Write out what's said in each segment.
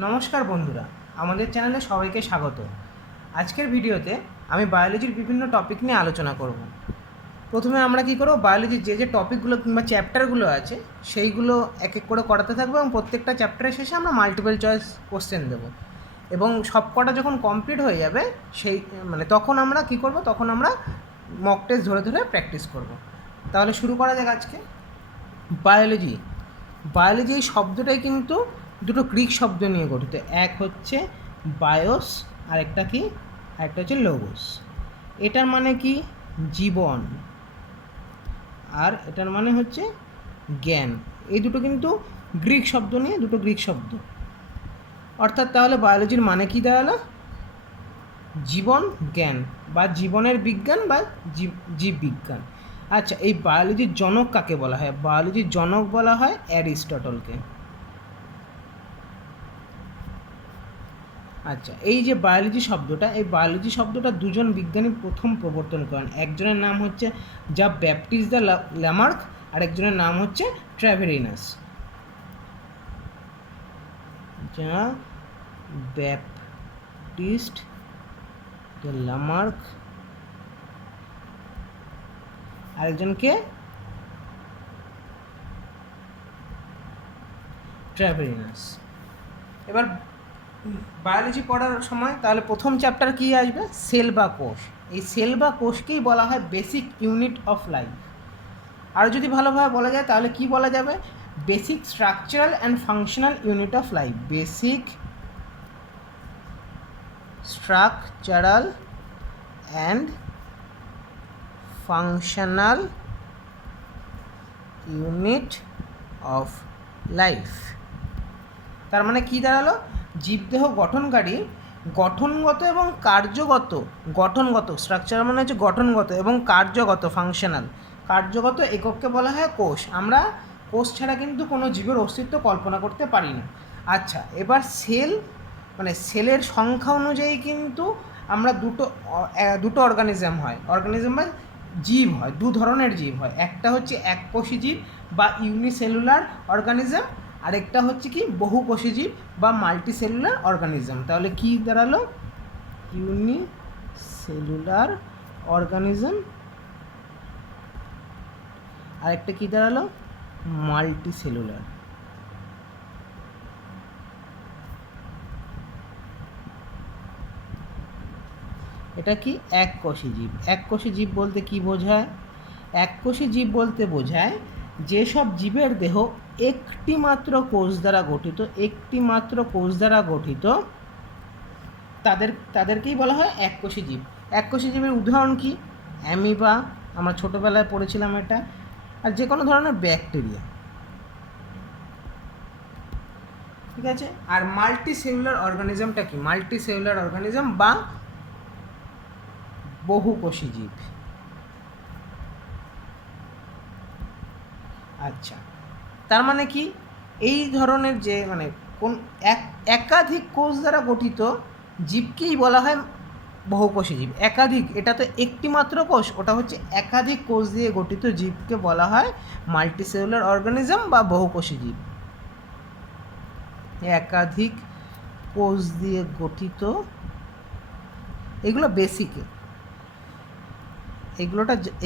নমস্কার বন্ধুরা, আমাদের চ্যানেলে সবাইকে স্বাগত। আজকের ভিডিওতে আমি বায়োলজির বিভিন্ন টপিক নিয়ে আলোচনা করব। প্রথমে আমরা কী করব, বায়োলজির যে টপিকগুলো কিংবা চ্যাপ্টারগুলো আছে সেইগুলো এক এক করে করাতে থাকবো এবং প্রত্যেকটা চ্যাপ্টারের শেষে আমরা মাল্টিপল চয়েস কোশ্চেন দেবো। এবং সব কটা যখন কমপ্লিট হয়ে যাবে সেই তখন আমরা কী করব, তখন আমরা মক টেস্ট ধরে ধরে প্র্যাকটিস করব। তাহলে শুরু করা যাক আজকে। বায়োলজি বায়োলজি এই শব্দটাই কিন্তু দুটো গ্রিক শব্দ নিয়ে গঠিত। এক হচ্ছে বায়োস, আরেকটা কি, আরেকটা হচ্ছে লোগোস। এটার মানে কি জীবন, আর এটার মানে হচ্ছে জ্ঞান। এই দুটো কিন্তু গ্রিক শব্দ নিয়ে দুটো গ্রিক শব্দ। অর্থাৎ তাহলে বায়োলজির মানে কি দাঁড়ালো? জীবন জ্ঞান বা জীবনের বিজ্ঞান বা জীববিজ্ঞান। আচ্ছা, এই বায়োলজির জনক কাকে বলা হয়? বায়োলজির জনক বলা হয় অ্যারিস্টটলকে। আচ্ছা, এই যে বায়োলজি শব্দটা, এই বায়োলজি শব্দটা দুজন বিজ্ঞানী প্রথম প্রবর্তন করেন। একজনের নাম হচ্ছে যা ব্যাপটিস্ট দ্য ল্যামার্ক, আর একজনের নাম হচ্ছে ট্র্যাভেরিনাস। যা ব্যাপটিস্ট দ্য ল্যামার্ক, আরেকজনকে ট্র্যাভেরিনাস। এবার বায়োলজি পড়ার সময় তাহলে প্রথম চ্যাপ্টার কী আসবে? সেল বা কোষ। এই সেল বা কোষকেই বলা হয় বেসিক ইউনিট অফ লাইফ। আর যদি ভালোভাবে বলা যায় তাহলে কি বলা যাবে? Basic structural and functional unit of life. Basic structural and functional unit of life. তার মানে কি দাঁড়ালো? জীবদেহ গঠনকারী গঠনগত এবং কার্যগত, গঠনগত স্ট্রাকচার মানে হচ্ছে গঠনগত এবং কার্যগত ফাংশনাল, কার্যগত একককে বলা হয় কোষ। আমরা কোষ ছাড়া কিন্তু কোনো জীবের অস্তিত্ব কল্পনা করতে পারি না। আচ্ছা, এবার সেল সেলের সংখ্যা অনুযায়ী কিন্তু আমরা দুটো অর্গানিজম হয়, অর্গানিজম বা জীব হয়, দু ধরনের জীব হয়। একটা হচ্ছে এককোষী জীব বা ইউনিসেলুলার অর্গানিজম, আরেকটা হচ্ছে কি বহুকোষী জীব বা মাল্টিসেলুলার অর্গানিজম। তাহলে কি দাঁড়ালো? ইউনিসেলুলার অর্গানিজম, আরেকটা কি দাঁড়ালো? মাল্টিসেলুলার। এটা কি এককোষী জীব। এককোষী জীব বলতে কি বোঝায়? এককোষী জীব বলতে বোঝায় যেসব জীবের দেহ একটি মাত্র কোষ দ্বারা গঠিত, একটি মাত্র কোষ দ্বারা গঠিত, তাদেরকেই বলা হয় এককোষী জীব। এককোষী জীবের উদাহরণ কি? অ্যামিবা, আমরা ছোটোবেলায় পড়েছিলাম এটা, আর যে কোনো ধরনের ব্যাকটেরিয়া। ঠিক আছে। আর মাল্টিসেলুলার অর্গানিজমটা কি? মাল্টিসেলুলার অর্গানিজম বা বহুকোষী জীব। আচ্ছা, তার মানে কি? এই ধরনের যে কোন একাধিক কোষ দ্বারা গঠিত জীবকেই বলা হয় বহুকোষী জীব। একাধিক, এটা তো একটি মাত্র কোষ, ওটা হচ্ছে একাধিক কোষ দিয়ে গঠিত জীবকে বলা হয় মাল্টিসেলুলার অর্গানিজম বা বহুকোষী জীব। একাধিক কোষ দিয়ে গঠিত, এগুলো বেসিকে,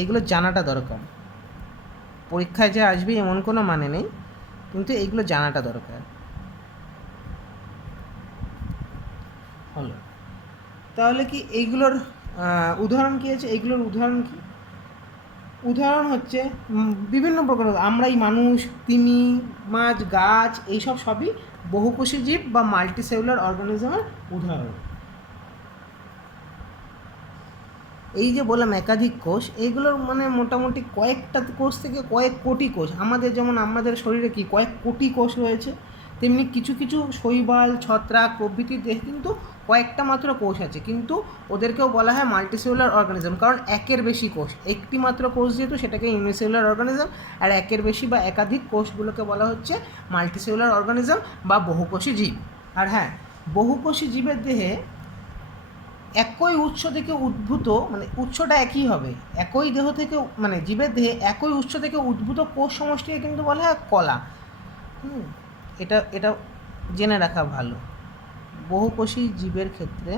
এগুলো জানাটা দরকার। পরীক্ষায় যে আসবে এমন কোনো মানে নেই, কিন্তু এইগুলো জানাটা দরকার। হলো, তাহলে কি এইগুলোর উদাহরণ কী আছে? এইগুলোর উদাহরণ কি? উদাহরণ হচ্ছে বিভিন্ন প্রকার, আমরা এই মানুষ, তিমি, মাছ, গাছ, এইসব সবই বহুকোষী জীব বা মাল্টিসেলুলার অর্গানিজমের উদাহরণ। এই যে বললাম একাধিক কোষ, এইগুলোর মোটামুটি কয়েকটা কোষ থেকে কয়েক কোটি কোষ। আমাদের যেমন আমাদের শরীরে কি কয়েক কোটি কোষ রয়েছে, তেমনি কিছু কিছু শৈবাল, ছত্রাক প্রভৃতির দেহে কিন্তু কয়েকটা মাত্র কোষ আছে, কিন্তু ওদেরকেও বলা হয় মাল্টিসেলুলার অর্গানিজম। কারণ একের বেশি কোষ, একটি মাত্র কোষ যেহেতু সেটাকে ইউনিসেলুলার অর্গানিজম, আর একের বেশি বা একাধিক কোষগুলোকে বলা হচ্ছে মাল্টিসেলুলার অর্গানিজম বা বহুকোষী জীব। আর হ্যাঁ, বহুকোষী জীবের দেহে একই উৎস থেকে উদ্ভূত, উৎসটা একই হবে, একই দেহ থেকে, জীবের দেহে একই উৎস থেকে উদ্ভূত কোষ সমষ্টিকে কিন্তু বলা হয় কলা। এটা এটা জেনে রাখা ভালো। বহুকোষী জীবের ক্ষেত্রে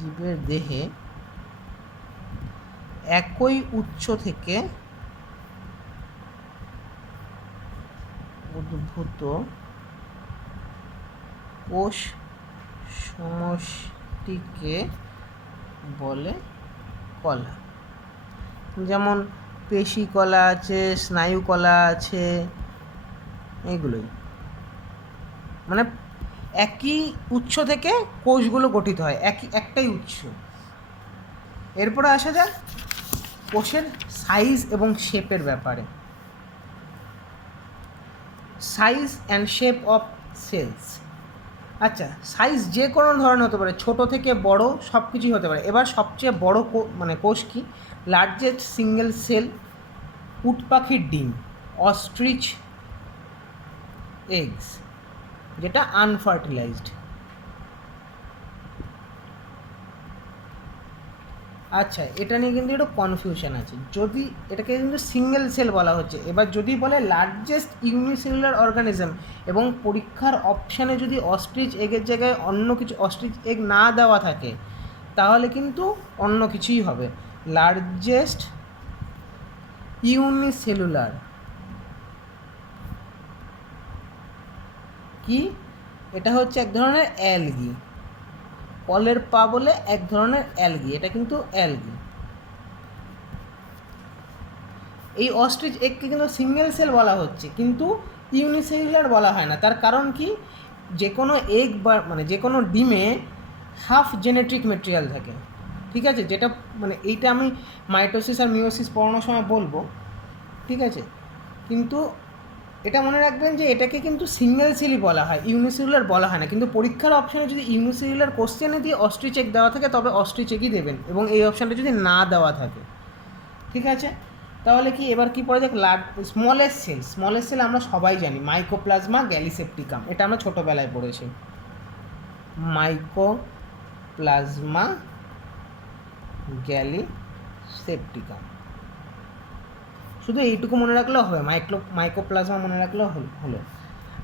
জীবের দেহে একই উৎস থেকে উদ্ভূত কোষ সমষ্টিকে বলে কলা। যেমন পেশি কলা আছে, স্নায়ু কলা আছে, এইগুলোই মানে একই উৎস থেকে কোষগুলো গঠিত হয়, একটাই উৎস। এরপরে আসা যাক কোষের সাইজ এবং শেপের ব্যাপারে। Size and shape of cells. আচ্ছা, সাইজ যে কোনো ধরনের হতে পারে, ছোট থেকে বড় সব কিছুই হতে পারে। এবার সবচেয়ে বড় মানে কোষ কি? লার্জেস্ট সিঙ্গেল সেল উট পাখির ডিম, অস্ট্রিচ এগস, যেটা আনফার্টিলাইজড। আচ্ছা, এটা নিয়ে কিন্তু একটু কনফিউশন আছে। যদি এটাকে কিন্তু সিঙ্গেল সেল বলা হচ্ছে, এবার যদি বলে লার্জেস্ট ইউনিসেলুলার অর্গানিজম এবং পরীক্ষার অপশানে যদি অস্ট্রিচ এগের জায়গায় অন্য কিছু অস্ট্রিচ এগ না দেওয়া থাকে, তাহলে কিন্তু অন্য কিছুই হবে। লার্জেস্ট ইউনিসেলুলার কি? এটা হচ্ছে এক ধরনের অ্যালগি, কলের পা বলে এক ধরনের অ্যালগি, এটা কিন্তু অ্যালগি। এই অস্ট্রিচ এগকে কিন্তু সিঙ্গেল সেল বলা হচ্ছে, কিন্তু ইউনিসেলুলার বলা হয় না। তার কারণ কি? যে কোনো এগ বা মানে যে কোনো ডিমে হাফ জেনেটিক মেটেরিয়াল থাকে, ঠিক আছে? যেটা মানে এইটা আমি মাইটোসিস আর মিওসিস পড়ানোর সময় বলবো, ঠিক আছে? কিন্তু এটা মনে রাখবেন যে এটাকে কিন্তু সিঙ্গেল সেলই বলা হয়, ইউনিসেলুলার বলা হয় না। কিন্তু পরীক্ষার অপশানে যদি ইউনিসেলুলার কোশ্চেনে দিয়ে অস্ট্রিচ এগ দেওয়া থাকে, তবে অস্ট্রিচ এগই দেবেন, এবং এই অপশানটা যদি না দেওয়া থাকে, ঠিক আছে? তাহলে কি এবার কি পড়ে যাক স্মলেস্ট সেল। স্মলেস্ট সেল আমরা সবাই জানি মাইকোপ্লাজমা গ্যালিসেপ্টিকাম, এটা আমরা ছোটোবেলায় পড়েছি। মাইকোপ্লাজমা গ্যালিসেপ্টিকাম, শুধু এইটুকু মনে রাখলেও হবে, মাইকোপ্লাজমা মনে রাখলেও হলো।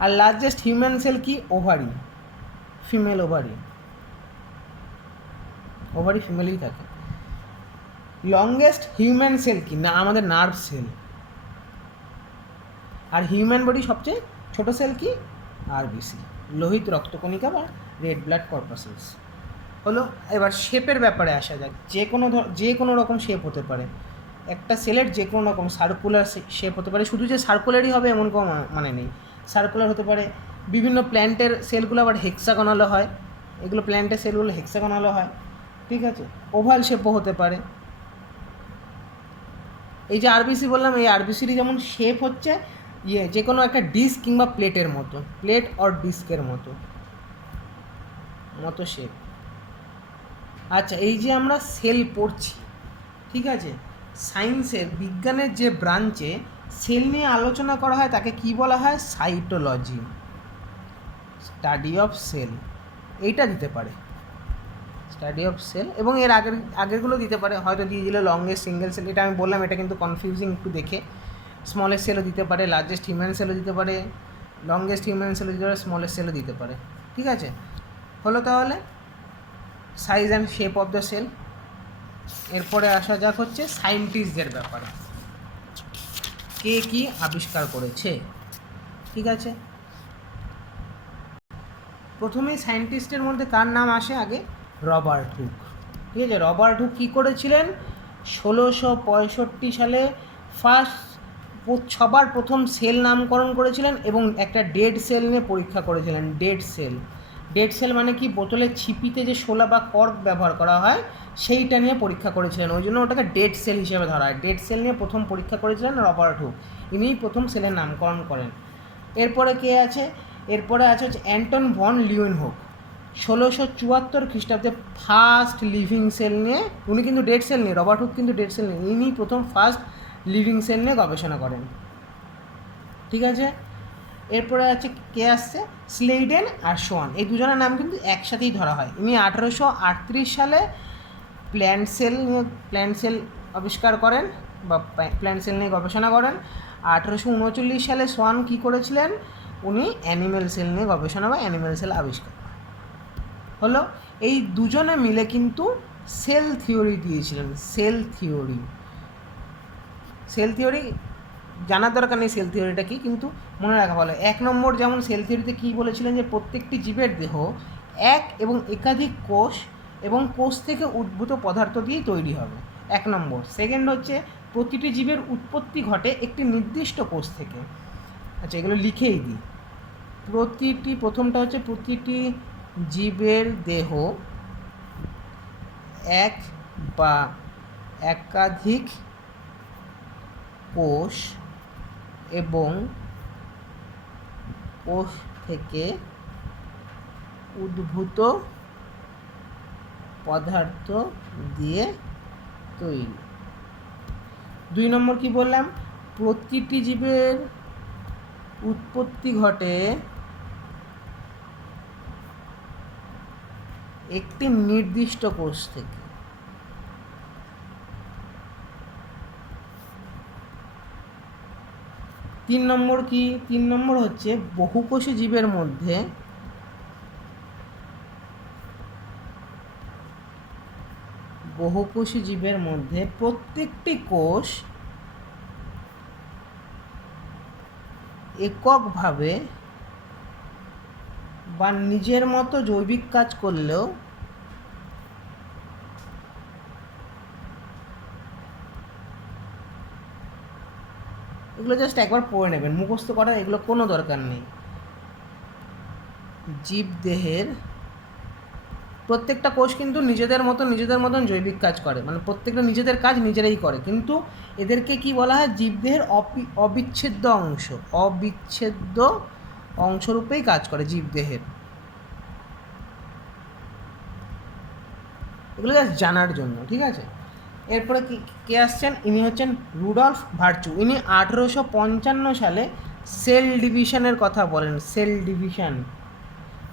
আর লার্জেস্ট হিউম্যান সেল কি? ওভারি, ফিমেল ওভারি, ওভারি ফিমেলই থাকে। লংগেস্ট হিউম্যান সেল কি? না, আমাদের নার্ভ সেল। আর হিউম্যান বডি সবচেয়ে ছোট সেল কি? আরবিসি, লোহিত রক্তকণিকা বা রেড ব্লাড কর্পাসেলস হলো। এবার শেপের ব্যাপারে আসা যাক। যে কোনো রকম শেপ হতে পারে, একটা সেলের যে কোনো রকম সার্কুলার শেপ হতে পারে। শুধু যে সার্কুলারই হবে এমন কোনো মানে নেই, সার্কুলার হতে পারে। বিভিন্ন প্ল্যান্টের সেলগুলো আবার হেক্সাগনালও হয়, এগুলো প্ল্যান্টের সেলগুলো হেক্সাগনালও হয়, ঠিক আছে? ওভাল শেপও হতে পারে। এই যে আরবিসি বললাম, এই আরবিসির যেমন শেপ হচ্ছে যে কোনো একটা ডিস্ক কিংবা প্লেটের মতো, প্লেট অর ডিস্কের মতো শেপ। আচ্ছা, এই যে আমরা সেল পড়ছি, ঠিক আছে, সায়েন্সের বিজ্ঞানের যে ব্রাঞ্চে সেল নিয়ে আলোচনা করা হয় তাকে কি বলা হয়? Cytology, study of cell. এইটা দিতে পারে স্টাডি অফ সেল, এবং এর আগেরগুলো দিতে পারে, হয়তো দিয়ে দিলে লংগেস্ট সিঙ্গেল সেল, এটা আমি বললাম, এটা কিন্তু কনফিউজিং একটু দেখে। স্মলেস্ট সেলও দিতে পারে, লার্জেস্ট হিউম্যান সেলও দিতে পারে, লংগেস্ট হিউম্যান সেলও দিতে পারে, স্মলেস্ট সেলও দিতে পারে, ঠিক আছে? হলো তাহলে size and shape of the cell. এরপরে আসা যাক হচ্ছে সায়েন্টিস্টদের ব্যাপারে, কে কী আবিষ্কার করেছে, ঠিক আছে? প্রথমেই সায়েন্টিস্টের মধ্যে কার নাম আসে আগে? রবার্ট হুক, ঠিক আছে? রবার্ট হুক কী করেছিলেন? 1665 সালে সবার প্রথম সেল নামকরণ করেছিলেন, এবং একটা ডেড সেল নিয়ে পরীক্ষা করেছিলেন। ডেড সেল মানে কি? বোতলের ছিপিতে যে শোলা বা কর্ক ব্যবহার করা হয় সেইটা নিয়ে পরীক্ষা করেছিলেন, ওই জন্য ওটাকে ডেড সেল হিসেবে ধরা হয়। ডেড সেল নিয়ে প্রথম পরীক্ষা করেছিলেন রবার্ট হুক, ইনিই প্রথম সেলের নামকরণ করেন। এরপরে কে আছে? এরপরে আছে হচ্ছে অ্যান্টন ভন লিউয়েনহুক, 1674 খ্রিস্টাব্দে ফার্স্ট লিভিং সেল নিয়ে, উনি কিন্তু ডেড সেল নিয়ে, রবার্ট হুক কিন্তু ডেড সেল নিয়ে, ইনি প্রথম ফার্স্ট লিভিং সেল নিয়ে গবেষণা করেন, ঠিক আছে? এরপরে আছে কে আসছে? স্লেইডেন আর সোয়ান, এই দুজনের নাম কিন্তু একসাথেই ধরা হয়। ইনি 1838 সালে প্ল্যান্ট সেল আবিষ্কার করেন বা প্ল্যান্ট সেল নিয়ে গবেষণা করেন। 1839 সালে সোয়ান কী করেছিলেন? উনি অ্যানিম্যাল সেল নিয়ে গবেষণা বা অ্যানিম্যাল সেল আবিষ্কার হলো। এই দুজনে মিলে কিন্তু সেল থিওরি দিয়েছিলেন। সেল থিওরি জানার দরকার নেই সেল থিওরিটা কী, কিন্তু মনে রাখা ভালো। 1 নম্বর যেমন সেল থিওরিতে কী বলেছিলেন যে প্রত্যেকটি জীবের দেহ এক এবং একাধিক কোষ এবং কোষ থেকে উদ্ভূত পদার্থ দিয়েই তৈরি হবে, 1 নম্বর। সেকেন্ড হচ্ছে প্রতিটি জীবের উৎপত্তি ঘটে একটি নির্দিষ্ট কোষ থেকে। আচ্ছা, এগুলো লিখেই দিই। প্রথমটা হচ্ছে প্রতিটি জীবের দেহ এক বা একাধিক কোষ এবং কোষ থেকে উদ্ভূত পদার্থ দিয়ে তৈরি। 2 নম্বর কি বললাম? প্রতিটি জীবের উৎপত্তি ঘটে একটি নির্দিষ্ট কোষ থেকে। 3 নম্বর কি? 3 নম্বর হচ্ছে বহুকোষী জীবের মধ্যে প্রত্যেকটি কোষ এককভাবে বা নিজের মতো জৈবিক কাজ করলেও এগুলো জাস্ট একবার পড়ে নেবেন, মুখস্থ করার এগুলো কোনো দরকার নেই। জীবদেহের প্রত্যেকটা কোষ কিন্তু নিজেদের মতন জৈবিক কাজ করে, মানে প্রত্যেকটা নিজেদের কাজ নিজেরাই করে, কিন্তু এদেরকে কি বলা হয়? জীবদেহের অবিচ্ছেদ্য অংশরূপেই কাজ করে জীবদেহের। এগুলো জাস্ট জানার জন্য, ঠিক আছে? এরপরে কে আসছেন? ইনি হচ্ছেন রুডলফ ভার্চু। ইনি 1855 সালে সেল ডিভিশনের কথা বলেন। সেল ডিভিশন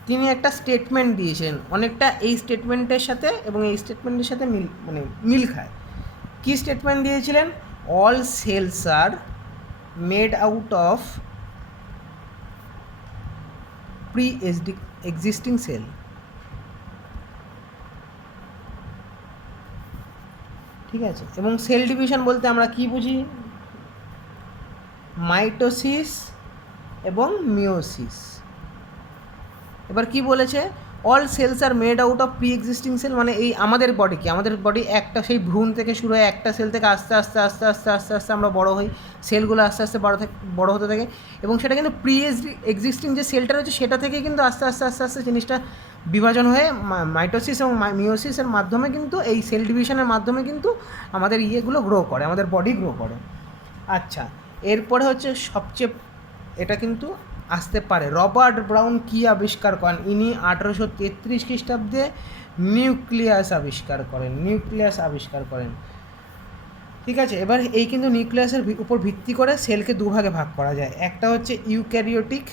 তিনি একটা স্টেটমেন্ট দিয়েছেন, অনেকটা এই স্টেটমেন্টের সাথে এবং এই স্টেটমেন্টের সাথে মিল খায়। কী স্টেটমেন্ট দিয়েছিলেন? All cells are made out of pre existing cell. ঠিক আছে? এবং সেল ডিভিশন বলতে আমরা কি বুঝি? মাইটোসিস এবং মিওসিস। এবার কি বলেছে? All cells are made out of pre existing cell, মানে এই আমাদের বডি একটা সেই ভ্রূণ থেকে শুরু হয়ে একটা সেল থেকে আস্তে আস্তে আমরা বড় হই। সেলগুলো আস্তে আস্তে বড় হতে থাকে এবং সেটা কিন্তু প্রি এক্সিস্টিং যে সেলটা রয়েছে সেটা থেকে কিন্তু আস্তে আস্তে জিনিসটা বিভাজন হয়ে মাইটোসিস এবং মিওসিসের মাধ্যমে কিন্তু এই সেল ডিভিশনের মাধ্যমে কিন্তু আমাদের ইয়েগুলো গ্রো করে, আমাদের বডি গ্রো করে। আচ্ছা, এরপরে হচ্ছে সবচেয়ে এটা কিন্তু আসতে পারে, রবার্ট ব্রাউন কি আবিষ্কার করেন? ইনি 1833 খ্রিস্টাব্দে নিউক্লিয়াস আবিষ্কার করেন। ঠিক আছে? এবার এই কিন্তু নিউক্লিয়াসের উপর ভিত্তি করে সেলকে দুভাগে ভাগ করা যায়। একটা হচ্ছে ইউক্যারিওটিক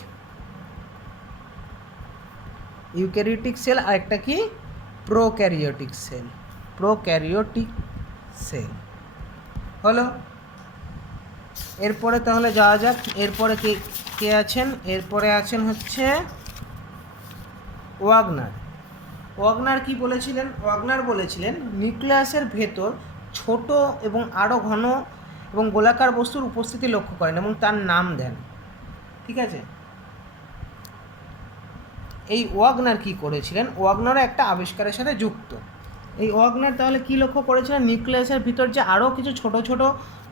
সেল, আর একটা কি প্রোক্যারিওটিক সেল। হলো। এরপরে তাহলে যাওয়া যাক, এরপরে কে আছেন? এরপরে আছেন হচ্ছে ওয়াগনার কি বলেছিলেন? ওয়াগনার বলেছিলেন নিউক্লিয়াসের ভেতর ছোট এবং আরও ঘন এবং গোলাকার বস্তুর উপস্থিতি লক্ষ্য করেন এবং তার নাম দেন। ঠিক আছে? এই ওয়াগনার কি করেছিলেন? ওয়াগনারও একটা আবিষ্কারের সাথে যুক্ত। এই ওয়াগনার তাহলে কি লক্ষ্য করেছিলেন? নিউক্লিয়াসের ভিতর যে আরও কিছু ছোট ছোট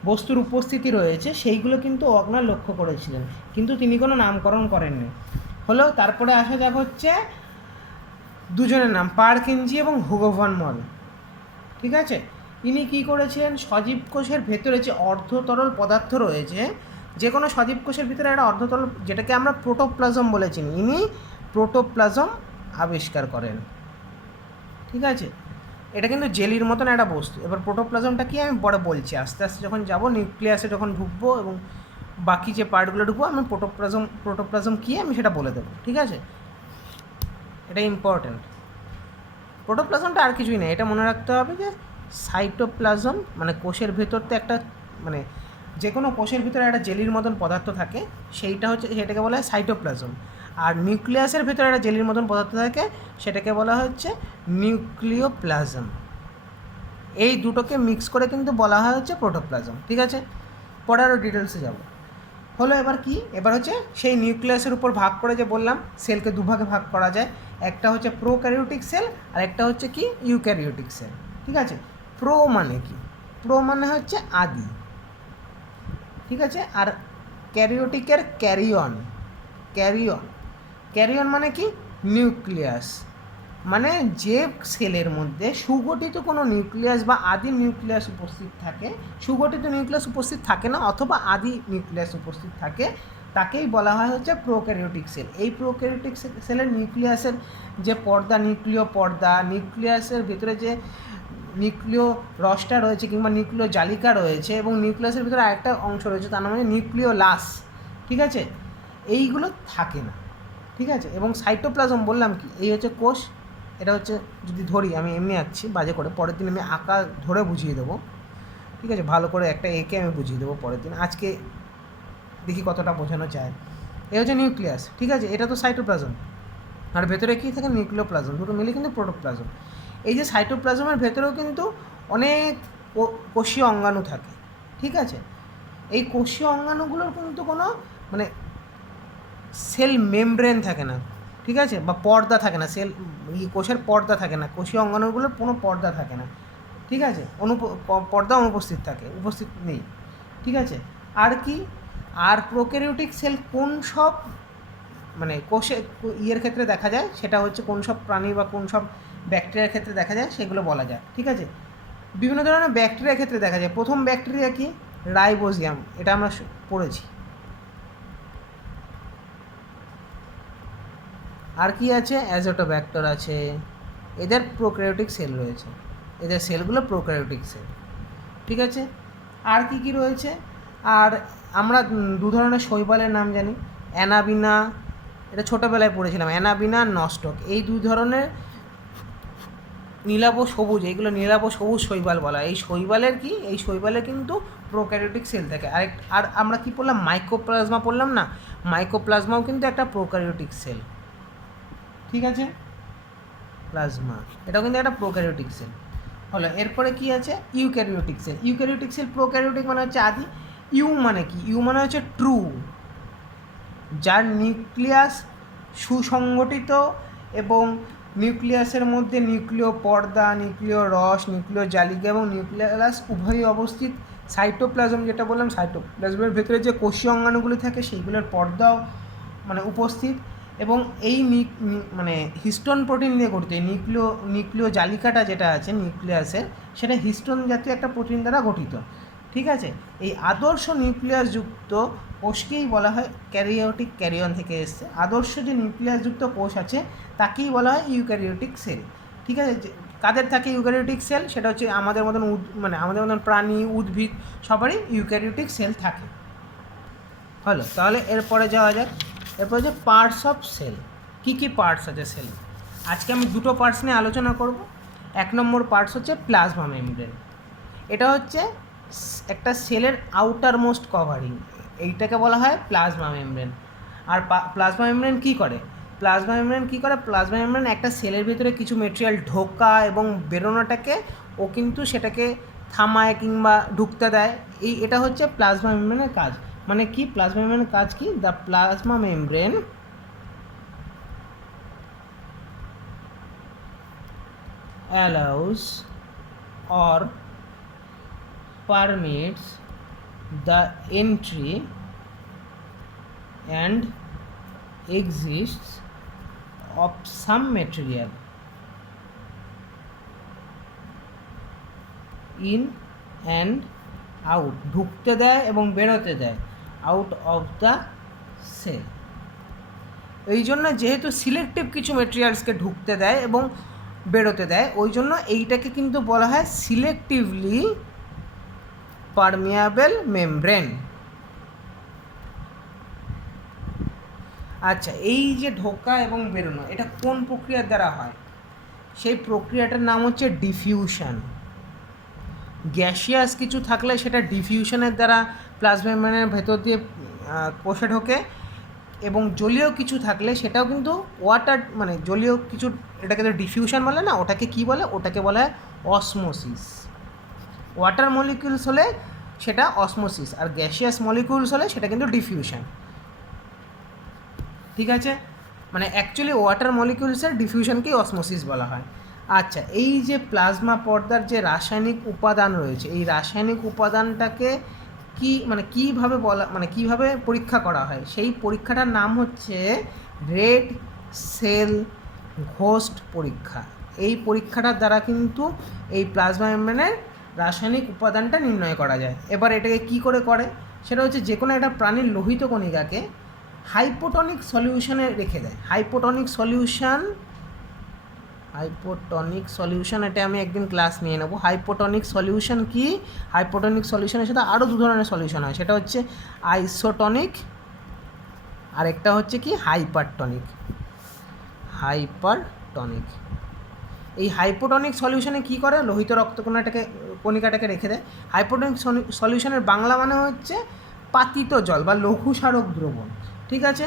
বস্তুর উপস্থিতি রয়েছে সেইগুলো কিন্তু ওয়াগনার লক্ষ্য করেছিলেন, কিন্তু তিনি কোনো নামকরণ করেননি। হলো। তারপরে আসা যাক হচ্ছে দুজনের নাম, পারকিনজি এবং হুগো ভন মল। ঠিক আছে? ইনি কী করেছিলেন? সজীব কোষের ভেতরে যে অর্ধতরল পদার্থ রয়েছে, যে কোনো সজীব কোষের ভিতরে একটা অর্ধতরল, যেটাকে আমরা প্রোটোপ্লাজম বলে চিনি, ইনি প্রোটোপ্লাজম আবিষ্কার করেন। ঠিক আছে? এটা কিন্তু জেলির মতন একটা বস্তু। এবার প্রোটোপ্লাজমটা কি আমি পরে বলছি, আস্তে আস্তে যখন যাব নিউক্লিয়াসে যখন ঢুকবো এবং বাকি যে পার্টগুলো ঢুকবো আমি প্রোটোপ্লাজম কী আমি সেটা বলে দেবো। ঠিক আছে? এটা ইম্পর্ট্যান্ট। প্রোটোপ্লাজমটা আর কিছুই নেই, এটা মনে রাখতে হবে যে সাইটোপ্লাজম মানে কোষের ভেতর তো একটা মানে যে কোনো কোষের ভিতরে একটা জেলির মতন পদার্থ থাকে, সেটাকে বলা হয় সাইটোপ্লাজম। আর নিউক্লিয়াসের ভিতরে একটা জেলির মতন পদার্থ থাকে, সেটাকে বলা হচ্ছে নিউক্লিওপ্লাজম। এই দুটোকে মিক্স করে কিন্তু বলা হয় হচ্ছে প্রোটোপ্লাজম। ঠিক আছে, পরে আরও ডিটেলসে যাব। হলো এবার হচ্ছে সেই নিউক্লিয়াসের উপর ভাগ করে যে বললাম সেলকে দুভাগে ভাগ করা যায়, একটা হচ্ছে প্রোক্যারিওটিক সেল আর একটা হচ্ছে কি ইউক্যারিওটিক সেল। ঠিক আছে, প্রো মানে কি? প্রো মানে হচ্ছে আদি। ঠিক আছে, আর ক্যারিওটিকের ক্যারিয়ন মানে কি? নিউক্লিয়াস। মানে যে সেলের মধ্যে সুগঠিত কোনো নিউক্লিয়াস বা আদি নিউক্লিয়াস উপস্থিত থাকে, সুগঠিত নিউক্লিয়াস উপস্থিত থাকে না অথবা আদি নিউক্লিয়াস উপস্থিত থাকে, তাকেই বলা হয় হচ্ছে প্রোক্যারিওটিক সেল। এই প্রোক্যারিওটিক সেলের নিউক্লিয়াসের যে পর্দা, নিউক্লিয় পর্দা, নিউক্লিয়াসের ভিতরে যে নিউক্লিয় রসটা রয়েছে কিংবা নিউক্লিয় জালিকা রয়েছে, এবং নিউক্লিয়াসের ভিতরে আরেকটা অংশ রয়েছে, তার নাম হচ্ছে নিউক্লিওলাস। ঠিক আছে, এইগুলো থাকে না। ঠিক আছে, এবং সাইটোপ্লাজম বললাম কি, এই হচ্ছে কোষ। এটা হচ্ছে, যদি ধরি, আমি এমনি আঁকছি বাজে করে, পরের দিন আমি আঁকা ধরে বুঝিয়ে দেবো। ঠিক আছে, ভালো করে একটা এঁকে আমি বুঝিয়ে দেবো পরের দিন। আজকে দেখি কতটা বোঝানো যায়। এ হচ্ছে নিউক্লিয়াস। ঠিক আছে, এটা তো সাইটোপ্লাজম, আর ভেতরে কী থাকে? নিউক্লিওপ্লাজম। দুটো মিলে কিন্তু প্রোটোপ্লাজম। এই যে সাইটোপ্লাজমের ভেতরেও কিন্তু অনেক কোষীয় অঙ্গাণু থাকে। ঠিক আছে, এই কোষীয় অঙ্গাণুগুলোর কিন্তু কোনো মানে সেল মেমব্রেন থাকে না। ঠিক আছে, বা পর্দা থাকে না, কোষের পর্দা থাকে না, কোষীয় অঙ্গাণুগুলোর কোনো পর্দা থাকে না। ঠিক আছে, পর্দা উপস্থিত নেই। ঠিক আছে, আর কি? আর প্রোক্যারিওটিক সেল কোন সব মানে কোষে ক্ষেত্রে দেখা যায়, সেটা হচ্ছে কোন সব প্রাণী বা কোন সব ব্যাকটেরিয়ার ক্ষেত্রে দেখা যায়, সেগুলো বলা যায়। ঠিক আছে, বিভিন্ন ধরনের ব্যাকটেরিয়ার ক্ষেত্রে দেখা যায়। প্রথম ব্যাকটেরিয়া কি? রাইবোজিয়াম, এটা আমরা পড়েছি। আর কি আছে? অ্যাজোটোব্যাক্টর আছে। এদের প্রোক্যারিওটিক সেল রয়েছে, এদের সেলগুলো প্রোক্যারিওটিক সেল। ঠিক আছে, আর কি কি রয়েছে? আর আমরা দু ধরনের শৈবালের নাম জানি, অ্যানাবিনা, এটা ছোটোবেলায় পড়েছিলাম, অ্যানাবিনা, নস্টক। এই দুই ধরনের নীলাভ সবুজ, এইগুলো নীলাভ সবুজ শৈবাল বলা। এই শৈবালের কিন্তু প্রোক্যারিওটিক সেল থাকে। আর আমরা কি পড়লাম? মাইকোপ্লাজমা পড়লাম না? মাইকোপ্লাজমাও কিন্তু একটা প্রোক্যারিওটিক সেল। ঠিক আছে, প্লাজমা এটাও কিন্তু একটা প্রোক্যারিওটিক সেল হলো। এরপরে কি আছে? Eukaryotic sell. Eukaryotic sell, prokaryotic মানে হচ্ছে আদি। ইউ মানে কি? ইউ মানে হচ্ছে ট্রু, যার নিউক্লিয়াস সুসংগঠিত এবং নিউক্লিয়াসের মধ্যে নিউক্লিয় পর্দা, নিউক্লিয় রস, নিউক্লিয় জালিকা এবং নিউক্লিয়াস উভয়ই অবস্থিত। সাইটোপ্লাজম যেটা বললাম, সাইটোপ্লাজমের ভেতরে যে কোষীয় অঙ্গাণুগুলি থাকে সেইগুলোর পর্দাও উপস্থিত, এবং এই মানে হিস্টোন প্রোটিন নিয়ে গঠিত। এই নিউক্লিয় জালিকাটা যেটা আছে নিউক্লিয়াসের, সেটা হিস্টোন জাতীয় একটা প্রোটিন দ্বারা গঠিত। ঠিক আছে, এই আদর্শ নিউক্লিয়াসযুক্ত কোষকেই বলা হয় ক্যারিওটিক, ক্যারিয়ন থেকে এসছে। আদর্শ যে নিউক্লিয়াসযুক্ত কোষ আছে তাকেই বলা হয় ইউক্যারিওটিক সেল। ঠিক আছে, কাদের থাকে ইউক্যারিওটিক সেল? সেটা হচ্ছে আমাদের মতন আমাদের মতন প্রাণী, উদ্ভিদ সবারই ইউক্যারিওটিক সেল থাকে। হলো, তাহলে এরপরে যাওয়া যাক। এরপর হচ্ছে পার্টস অফ সেল। কী কী পার্টস আছে সেল? আজকে আমি দুটো পার্টস নিয়ে আলোচনা করব। এক নম্বর পার্টস হচ্ছে প্লাজমা মেমব্রেন। এটা হচ্ছে একটা সেলের আউটার মোস্ট কভারিং, এইটাকে বলা হয় প্লাজমা মেমব্রেন। আর প্লাজমা মেমব্রেন কী করে? প্লাজমা মেমব্রেন একটা সেলের ভিতরে কিছু মেটেরিয়াল ঢোকা এবং বেরোনোটাকে ও কিন্তু সেটাকে থামায় কিংবা ঢুকতে দেয়। এটা হচ্ছে প্লাজমা মেমব্রেনের কাজ। মানে কি? প্লাজমা মেমব্রেনের কাজ কি? The plasma membrane allows or permits the entry and exists of some material in and out, ঢুকতে দেয় এবং বেরোতে দেয়, আউট অফ দ্য সেল। এই জন্য যেহেতু সিলেক্টিভ কিছু মেটেরিয়ালসকে ঢুকতে দেয় এবং বেরোতে দেয়, ওই জন্য এইটাকে কিন্তু বলা হয় সিলেক্টিভলি পারমিয়াবেল মেমব্রেন। আচ্ছা, এই যে ঢোকা এবং বেরোনো, এটা কোন প্রক্রিয়ার দ্বারা হয়? সেই প্রক্রিয়াটার নাম হচ্ছে ডিফিউশন। গ্যাসিয়াস কিছু থাকলে সেটা ডিফিউশনের দ্বারা প্লাজমা মেমব্রেনের ভেতর দিয়ে কোষে ঢোকে, এবং জলীয় কিছু থাকলে সেটাও কিন্তু ওয়াটার মানে জলীয় কিছু, এটাকে তো ডিফিউশন বলে না, ওটাকে কি বলে, ওটাকে বলা হয় অসমোসিস। ওয়াটার মলিকিউলস হলে সেটা অসমোসিস, আর গ্যাসিয়াস মলিকিউলস হলে সেটা কিন্তু ডিফিউশন। ঠিক আছে, মানে অ্যাকচুয়ালি ওয়াটার মলিকিউলসের ডিফিউশনকেই অসমোসিস বলা হয়। আচ্ছা, এই যে প্লাজমা পর্দার যে রাসায়নিক উপাদান রয়েছে, এই রাসায়নিক উপাদানটাকে কীভাবে বলা, মানে কীভাবে পরীক্ষা করা হয়, সেই পরীক্ষাটার নাম হচ্ছে রেড সেল ঘোস্ট পরীক্ষা। এই পরীক্ষাটার দ্বারা কিন্তু এই প্লাজমা মেমব্রেনের রাসায়নিক উপাদানটা নির্ণয় করা যায়। এবার এটাকে কি করে করে, সেটা হচ্ছে যে কোনো একটা প্রাণীর লোহিত কণিকাকে হাইপোটনিক সলিউশনে রেখে দেয়। হাইপোটনিক সলিউশন, এটা আমি একদিন ক্লাস নিয়ে নেবো। হাইপোটনিক সলিউশন কি? হাইপোটনিক সলিউশনের সাথে আরও দু ধরনের সলিউশন হয়, সেটা হচ্ছে আইসোটনিক, আর একটা হচ্ছে কি হাইপারটনিক। এই হাইপোটনিক সলিউশনে কি করে, লোহিত কণিকাটাকে রেখে দেয়। হাইপোটনিক সলিউশনের বাংলা মানে হচ্ছে পাতিত জল বা লঘু সারক দ্রবণ। ঠিক আছে,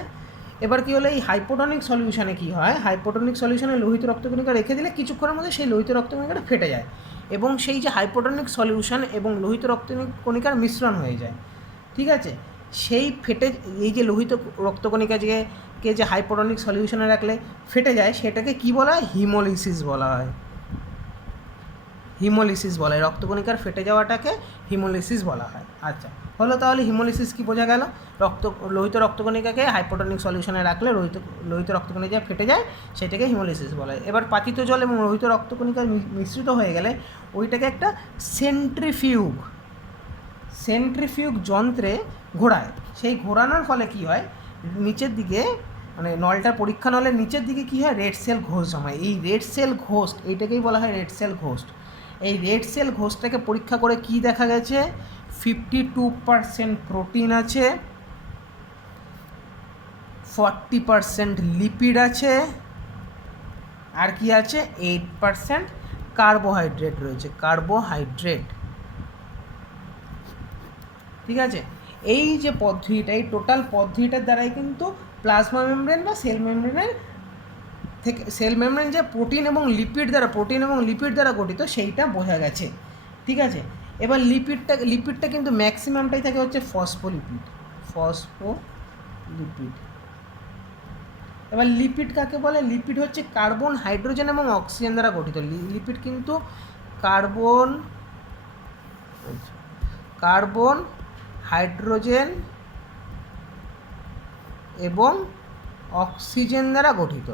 এবার কি হলো, এই হাইপোটনিক সলিউশনে কি হয়, হাইপোটনিক সলিউশনে লোহিত রক্তকণিকা রেখে দিলে কিছুক্ষণের মধ্যে সেই লোহিত রক্তকণিকাটা ফেটে যায়, এবং সেই যে হাইপোটনিক সলিউশন এবং লোহিত রক্তকণিকার মিশ্রণ হয়ে যায়। ঠিক আছে, সেই এই যে লোহিত রক্তকণিকাকে যে হাইপোটনিক সলিউশনে রাখলে ফেটে যায়, সেটাকে কি বলা হয়, হিমোলিসিস বলা হয়। রক্তকণিকার ফেটে যাওয়াটাকে হিমোলিসিস বলা হয়। আচ্ছা, হলো, তাহলে হিমোলিসিস কি বোঝা গেল, লোহিত রক্তকণিকাকে হাইপোটনিক সলিউশনে রাখলে লোহিত রক্তকণিকা ফেটে যায়, সেটাকে হিমোলিসিস বলা হয়। এবার পাতিত জল এবং লোহিত রক্তকণিকা মিশ্রিত হয়ে গেলে ওইটাকে একটা সেন্ট্রিফিউগ যন্ত্রে ঘোরায়। সেই ঘোরানোর ফলে কি হয়, নিচের দিকে মানে নলটার পরীক্ষা নলের নিচের দিকে কি হয়, রেড সেল ঘোষ জমায়। এই রেড সেল ঘোস্ট, এইটাকেই বলা হয় রেড সেল ঘোস্ট। এই রেড সেল ঘোষটাকে পরীক্ষা করে কি দেখা গেছে, 52% প্রোটিন আছে, 40% লিপিড আছে, আর কি আছে, 8% কার্বোহাইড্রেট রয়েছে, ঠিক আছে, এই যে পদ্ধতিটা, এই টোটাল পদ্ধতিটার দ্বারাই কিন্তু প্লাজমা মেমব্রেন বা সেল মেমব্রেন যে প্রোটিন এবং লিপিড দ্বারা গঠিত, সেইটা বোঝা গেছে। ঠিক আছে, এবার লিপিডটা কিন্তু ম্যাক্সিমামটাই থাকে হচ্ছে ফসফোলিপিড। এবার লিপিড কাকে বলে, লিপিড হচ্ছে কার্বন, হাইড্রোজেন এবং অক্সিজেন দ্বারা গঠিত। লিপিড কিন্তু কার্বন, হাইড্রোজেন এবং অক্সিজেন দ্বারা গঠিত।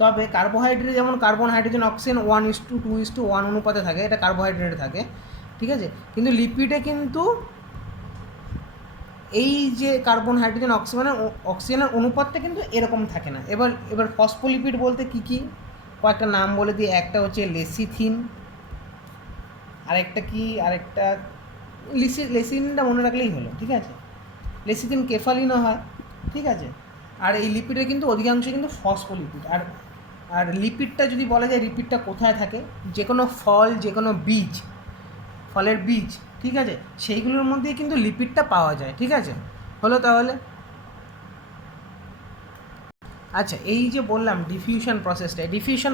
তবে কার্বোহাইড্রেট যেমন কার্বন, হাইড্রোজেন, অক্সিজেন 1:2:1 অনুপাতে থাকে, এটা কার্বোহাইড্রেটে থাকে। ঠিক আছে, কিন্তু লিপিডে কিন্তু এই যে কার্বন, হাইড্রোজেন, অক্সিজেনের অনুপাতটা কিন্তু এরকম থাকে না। এবার ফসফোলিপিড বলতে কী কয়েকটা নাম বলে দিই। একটা হচ্ছে লেসিথিন, আরেকটা লেসিনটা মনে রাখলেই হলো। ঠিক আছে, লেসিথিন কেফালিনও হয়। ঠিক আছে, আর এই লিপিডে কিন্তু অধিকাংশ কিন্তু ফসফোলিপিড। আর লিপিডটা যদি বলা যায়, লিপিডটা কোথায় থাকে, যে কোনো ফল, যে কোনো ফলের বীজ, ঠিক আছে, সেইগুলোর মধ্যেই কিন্তু লিপিডটা পাওয়া যায়। ঠিক আছে, হলো তাহলে। আচ্ছা, এই যে বললাম ডিফিউশন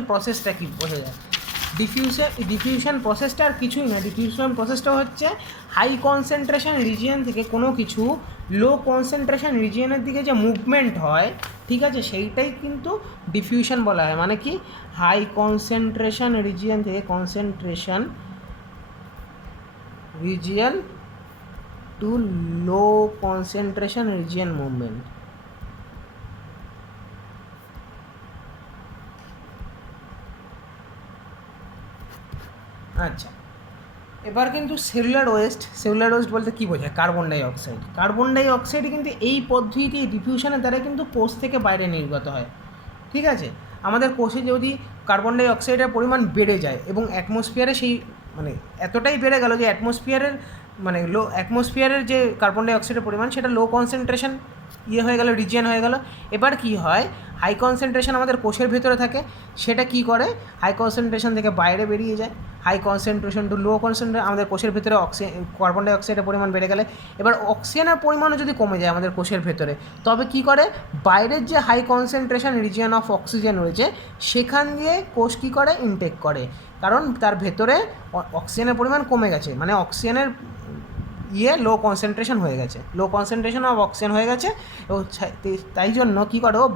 প্রসেসটা কি বোঝা যায়। ডিফিউশন প্রসেসটা আর কিছুই না। ডিফিউশন প্রসেসটা হচ্ছে হাই কনসেন্ট্রেশন রিজিয়ন থেকে কোনো কিছু লো কনসেন্ট্রেশন রিজিয়নের দিকে যে মুভমেন্ট হয়, ঠিক আছে, সেইটাই কিন্তু ডিফিউশন বলা হয়। মানে কি, হাই কনসেন্ট্রেশন রিজিয়ন থেকে region to low concentration region movement. আচ্ছা, এবার কিন্তু সেলুলার ওয়েস্ট বলতে কী বোঝায়, কার্বন ডাই অক্সাইড কিন্তু এই পদ্ধতিতে ডিফিউশনের দ্বারা কিন্তু কোষ থেকে বাইরে নির্গত হয়। ঠিক আছে, আমাদের কোষে যদি কার্বন ডাই অক্সাইডের পরিমাণ বেড়ে যায় এবং অ্যাটমসফিয়ারে সেই মানে এতটাই বেড়ে গেল যে অ্যাটমসফিয়ারের যে কার্বন ডাই অক্সাইডের পরিমাণ সেটা লো কনসেন্ট্রেশন ইয়ে হয়ে গেল, রিজিয়ন হয়ে গেল। এবার কি হয়, হাই কনসেন্ট্রেশন আমাদের কোষের ভেতরে থাকে, সেটা কি করে হাই কনসেন্ট্রেশন থেকে বাইরে বেরিয়ে যায়। High concentration to low concentration, আমাদের কোষের ভেতরে কার্বন ডাইঅক্সাইডের পরিমাণ বেড়ে গেলে এবার অক্সিজেনের পরিমাণও যদি কমে যায় আমাদের কোষের ভেতরে, তবে কি করে বাইরের যে high concentration region of oxygen রয়েছে সেখান দিয়ে কোষ কী করে ইনটেক করে, কারণ তার ভেতরে অক্সিজেনের পরিমাণ কমে গেছে, মানে অক্সিজেনের লো কনসেন্ট্রেশন হয়ে গেছে, লো কনসেন্ট্রেশন অফ অক্সিজেন হয়ে গেছে। এবং তাই জন্য কী করে ও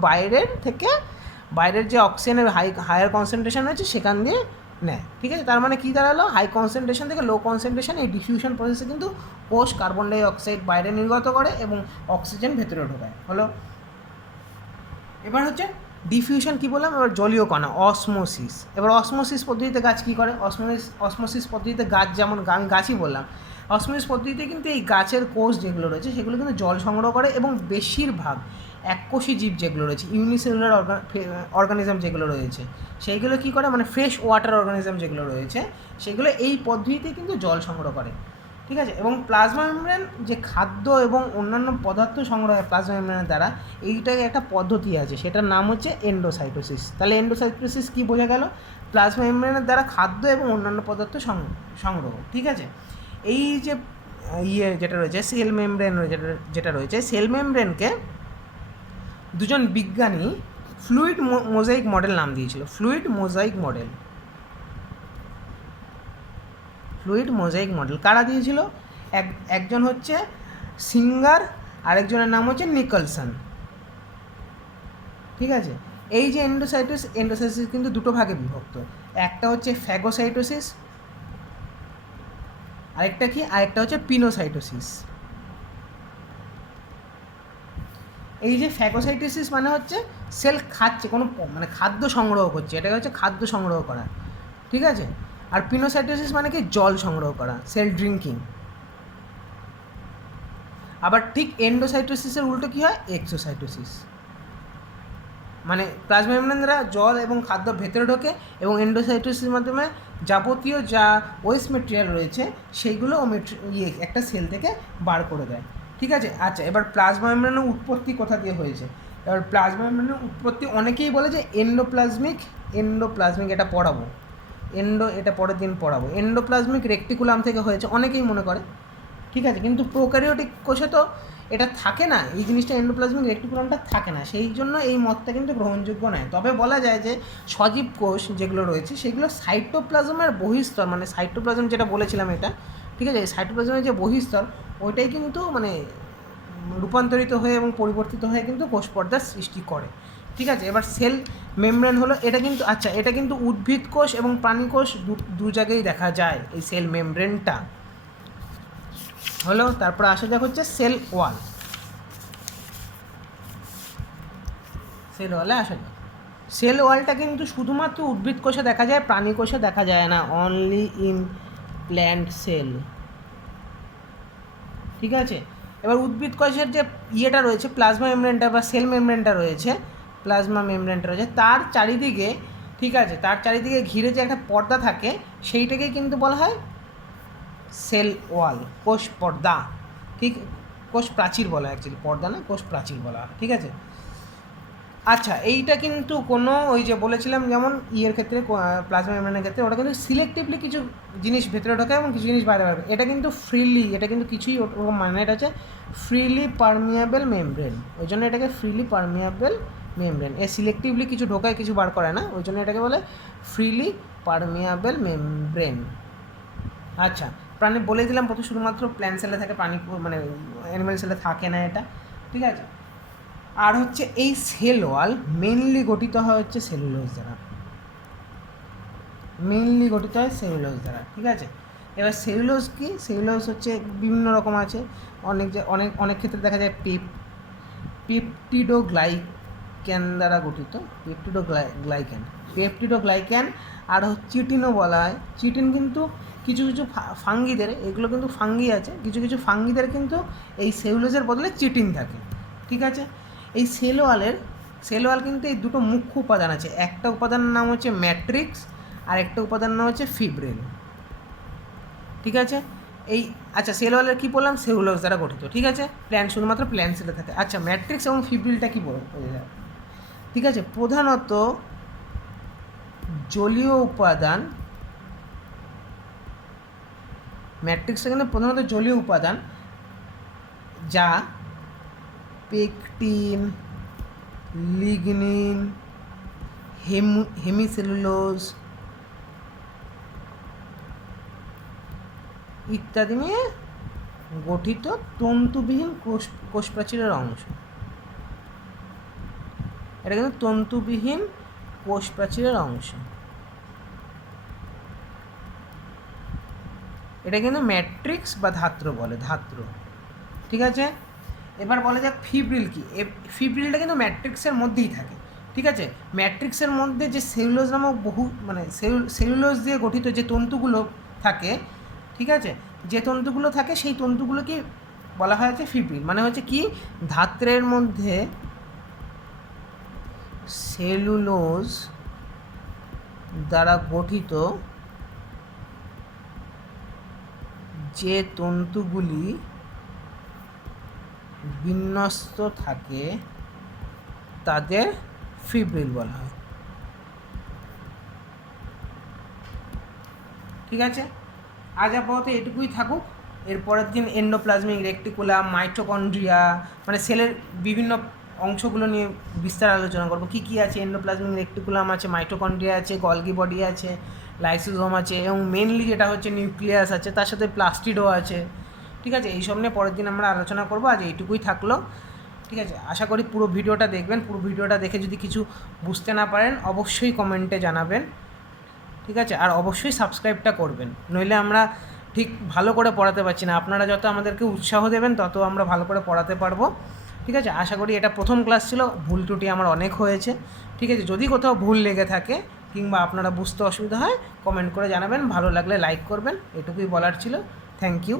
বাইরের যে অক্সিজেনের হায়ার কনসেন্ট্রেশন রয়েছে সেখান দিয়ে নেয়। ঠিক আছে, তার মানে কী দাঁড়ালো, হাই কনসেন্ট্রেশন থেকে লো কনসেন্ট্রেশন এই ডিফিউশন প্রসেসে কিন্তু কোষ কার্বন ডাই অক্সাইড বাইরে নির্গত করে এবং অক্সিজেন ভেতরে ঢোকায়। হলো, এবার হচ্ছে ডিফিউশন কী বললাম, এবার জলীয় কণা অসমোসিস। এবার অসমোসিস পদ্ধতিতে গাছ কী করে, অসমোসিস পদ্ধতিতে গাছ, যেমন আমি গাছই বললাম, অসমোসিস পদ্ধতিতে কিন্তু এই গাছের কোষ যেগুলো রয়েছে সেগুলো কিন্তু জল সংগ্রহ করে এবং বেশিরভাগ এককোষী জীব যেগুলো রয়েছে, ইউনিসেলুলার অর্গানিজম যেগুলো রয়েছে সেইগুলো কী করে, মানে ফ্রেশ ওয়াটার অর্গানিজম যেগুলো রয়েছে সেগুলো এই পদ্ধতিতে কিন্তু জল সংগ্রহ করে। ঠিক আছে, এবং প্লাজমা মেমব্রেন যে খাদ্য এবং অন্যান্য পদার্থ সংগ্রহ হয় প্লাজমা মেমব্রেনের দ্বারা, এইটাই একটা পদ্ধতি আছে, সেটার নাম হচ্ছে এন্ডোসাইটোসিস। তাহলে এন্ডোসাইটোসিস কী বোঝা গেল, প্লাজমা মেমব্রেনের দ্বারা খাদ্য এবং অন্যান্য পদার্থ সংগ্রহ। ঠিক আছে, এই যে যেটা রয়েছে সেল মেমব্রেন যেটা রয়েছে, সেল মেমব্রেনকে দুজন বিজ্ঞানী ফ্লুইড মোজাইক মডেল নাম দিয়েছিল, ফ্লুইড মোজাইক মডেল। কারা দিয়েছিল, একজন হচ্ছে সিঙ্গার, আরেকজনের নাম হচ্ছে নিকলসন। ঠিক আছে, এই যে এন্ডোসাইটোসিস কিন্তু দুটো ভাগে বিভক্ত, একটা হচ্ছে ফ্যাগোসাইটোসিস, আরেকটা হচ্ছে পিনোসাইটোসিস। এই যে ফ্যাগোসাইটোসিস মানে হচ্ছে সেল খাচ্ছে, কোনো মানে খাদ্য সংগ্রহ করছে, এটাকে হচ্ছে খাদ্য সংগ্রহ করা। ঠিক আছে, আর পিনোসাইটোসিস মানে কি জল সংগ্রহ করা, সেল ড্রিঙ্কিং। আবার ঠিক এন্ডোসাইটোসিসের উল্টো কী হয়, এক্সোসাইটোসিস, মানে প্লাজমা মেমব্রেন দ্বারা জল এবং খাদ্য ভেতরে ঢোকে এবং এন্ডোসাইটোসিসের মাধ্যমে যাবতীয় যা ওয়েস্ট মেটেরিয়াল রয়েছে সেইগুলো একটা সেল থেকে বার করে দেয়। ঠিক আছে, আচ্ছা, এবার প্লাজমা মেমব্রেনের উৎপত্তি কোথা দিয়ে হয়েছে, এবার প্লাজমা মেমব্রেনের উৎপত্তি অনেকেই বলে যে এন্ডোপ্লাজমিক, এটা পড়াবো, এটা পরের দিন পড়াবো, এন্ডোপ্লাজমিক রেক্টিকুলাম থেকে হয়েছে অনেকেই মনে করে। ঠিক আছে, কিন্তু প্রোক্যারিওটিক কোষে তো এটা থাকে না, এই জিনিসটা এন্ডোপ্লাজমিক রেক্টিকুলামটা থাকে না, সেই জন্য এই মতটা কিন্তু গ্রহণযোগ্য নয়। তবে বলা যায় যে সজীব কোষ যেগুলো রয়েছে সেগুলো সাইটোপ্লাজমের বহিঃস্তর, মানে সাইটোপ্লাজম যেটা বলেছিলাম এটা, ঠিক আছে, সাইটোপ্লাজমের যে বহিঃস্তর ওইটাই কিন্তু মানে রূপান্তরিত হয়ে এবং পরিবর্তিত হয়ে কিন্তু কোষ পর্দার সৃষ্টি করে। ঠিক আছে, এবার সেল মেমব্রেন হলো, এটা কিন্তু উদ্ভিদ কোষ এবং প্রাণী কোষ দু জায়গায় দেখা যায় এই সেল মেমব্রেনটা। হলো, তারপর আসা যাক হচ্ছে সেল ওয়াল। সেল ওয়ালটা কিন্তু শুধুমাত্র উদ্ভিদ কোষে দেখা যায়, প্রাণী কোষে দেখা যায় না, অনলি ইন প্ল্যান্ট সেল। ঠিক আছে, এবার উদ্ভিদ কোষের যে রয়েছে প্লাজমা মেমব্রেনটা বা সেল মেমব্রেনটা রয়েছে, তার চারিদিকে, ঠিক আছে, তার চারিদিকে ঘিরে যে একটা পর্দা থাকে সেইটাকে কিন্তু বলা হয় সেল ওয়াল, কোষ পর্দা। ঠিক, কোষ প্রাচীর বলা হয়, অ্যাকচুয়ালি পর্দা না, কোষ প্রাচীর বলা হয়। ঠিক আছে, আচ্ছা, এইটা কিন্তু কোনো ওই যে বলেছিলাম যেমন ক্ষেত্রে প্লাজমা মেমব্রেনের ক্ষেত্রে ওটা কিন্তু সিলেক্টিভলি কিছু জিনিস ভেতরে ঢোকে এবং কিছু জিনিস বাইরে ঢোকে, এটা কিন্তু এটা কিন্তু কিছুই ওরকম মানে, এটা হচ্ছে ফ্রিলি পারমিয়েবল মেমব্রেন, ওই জন্য এটাকে ফ্রিলি পারমিয়েবল মেমব্রেন। সিলেক্টিভলি কিছু ঢোকায় কিছু বার করে না, ওই জন্য এটাকে বলে ফ্রিলি পারমিয়েবল মেমব্রেন। আচ্ছা, প্রাণী বলে দিলাম প্রথম শুধুমাত্র প্ল্যান্ট সেলে থাকে, প্রাণী মানে অ্যানিম্যাল সেলে থাকে না এটা। ঠিক আছে, আর হচ্ছে এই সেল ওয়াল মেনলি গঠিত হয় হচ্ছে সেলুলোজ দ্বারা, ঠিক আছে। এবার সেলুলোজ কি, সেলুলোজ হচ্ছে বিভিন্ন রকম আছে, অনেক ক্ষেত্রে দেখা যায় পেপটিডোগ্লাইক্যান দ্বারা গঠিত, পেপটিডোগ্লাইক্যান আর চিটিনও বলা হয়। চিটিন কিন্তু কিছু ফাঙ্গিদের, এগুলো কিন্তু ফাঙ্গি আছে, কিছু ফাঙ্গিদের কিন্তু এই সেলুলোজের বদলে চিটিন থাকে। ঠিক আছে, এই সেল ওয়াল কিন্তু এই দুটো মুখ্য উপাদান আছে, একটা উপাদানের নাম হচ্ছে ম্যাট্রিক্স আর একটা উপাদানের নাম হচ্ছে ফিব্রিল। ঠিক আছে, এই আচ্ছা সেল ওয়ালের কী বললাম, সেলুলোজ দ্বারা গঠিত, ঠিক আছে। প্ল্যান্ট শুধুমাত্র প্ল্যান্ট সেলে থাকে। আচ্ছা ম্যাট্রিক্স এবং ফিব্রিলটা কী বলবো, ঠিক আছে। প্রধানত জলীয় উপাদান, ম্যাট্রিক্সটা কিন্তু প্রধানত জলীয় উপাদান যা পেকটিন, লিগনিন, হেমিসেলুলোজ ইত্যাদি নিয়ে গঠিত তন্তুবিহীন কোষপ্রাচীরের অংশ। এটা কিন্তু তন্তুবিহীন কোষপ্রাচীরের অংশ, এটা কিন্তু ম্যাট্রিক্স বা ধাত্র বলে, ধাত্র, ঠিক আছে। এবার বলা যাক ফিব্রিল কি। ফিব্রিলটা কিন্তু ম্যাট্রিক্সের মধ্যেই থাকে, ঠিক আছে। ম্যাট্রিক্সের মধ্যে যে সেলুলোজ নামক সেলুলোজ দিয়ে গঠিত যে তন্তুগুলো থাকে, ঠিক আছে, যে তন্তুগুলো থাকে সেই তন্তুগুলোকে বলা হয় হচ্ছে ফিব্রিল। মানে হচ্ছে কি, ধাত্রের মধ্যে সেলুলোজ দ্বারা গঠিত যে তন্তুগুলি বিন্যস্ত থাকে তাদের ফিব্রিল বলা হয়, ঠিক আছে। আজ আপাতত এটুকুই থাকুক। এরপরের দিন এন্ডোপ্লাজমিক রেটিকুলাম, মাইটোকন্ড্রিয়া, মানে সেলের বিভিন্ন অংশগুলো নিয়ে বিস্তার আলোচনা করবো। কী কী আছে, এন্ডোপ্লাজমিক রেটিকুলাম আছে, মাইটোকন্ড্রিয়া আছে, গলগি বডি আছে, লাইসোজোম আছে, এবং মেনলি যেটা হচ্ছে নিউক্লিয়াস আছে, তার সাথে প্লাস্টিডও আছে, ঠিক আছে। এইসব নিয়ে পরের দিন আমরা আলোচনা করবো। আজ এইটুকুই থাকলো, ঠিক আছে। আশা করি পুরো ভিডিওটা দেখবেন। পুরো ভিডিওটা দেখে যদি কিছু বুঝতে না পারেন অবশ্যই কমেন্টে জানাবেন, ঠিক আছে। আর অবশ্যই সাবস্ক্রাইবটা করবেন, নইলে আমরা ঠিক ভালো করে পড়াতে পারছি না। আপনারা যত আমাদেরকে উৎসাহ দেবেন তত আমরা ভালো করে পড়াতে পারবো, ঠিক আছে। আশা করি এটা প্রথম ক্লাস ছিল, ভুল ত্রুটি আমার অনেক হয়েছে, ঠিক আছে। যদি কোথাও ভুল লেগে থাকে কিংবা আপনারা বুঝতে অসুবিধা হয় কমেন্ট করে জানাবেন, ভালো লাগলে লাইক করবেন, এটুকুই বলার ছিল। Thank you.